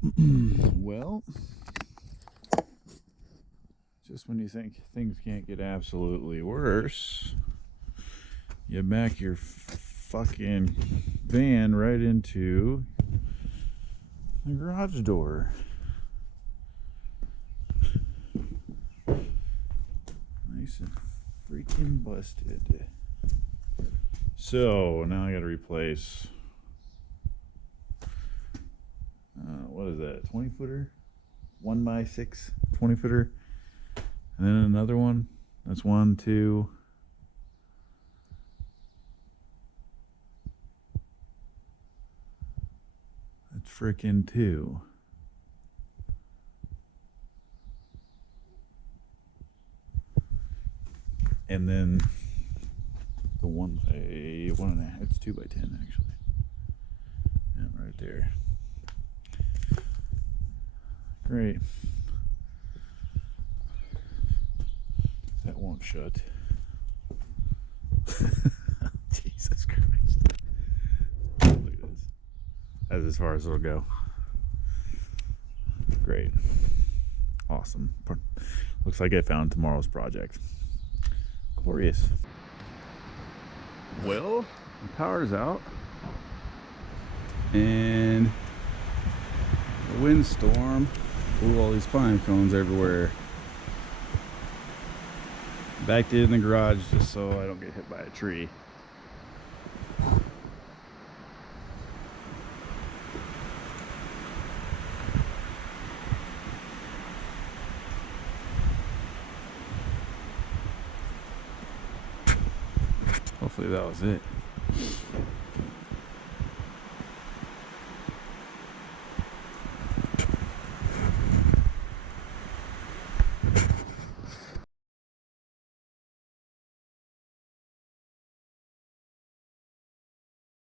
Well, just when you think things can't get absolutely worse, you back your fucking van right into the garage door. Nice and freaking busted. So now I gotta replace what is that, 20 footer, 1x6 20 footer, and then another one. That's 1, 2, that's freaking 2. And then the 1.5, it's 2x10 actually. Yeah, right there. Great. That won't shut. Jesus Christ. Look at this. That's as far as it'll go. Great. Awesome. Looks like I found tomorrow's project. Glorious. Well, the power's out. And the windstorm blew all these pine cones everywhere. Backed it in the garage just so I don't get hit by a tree. Hopefully that was it.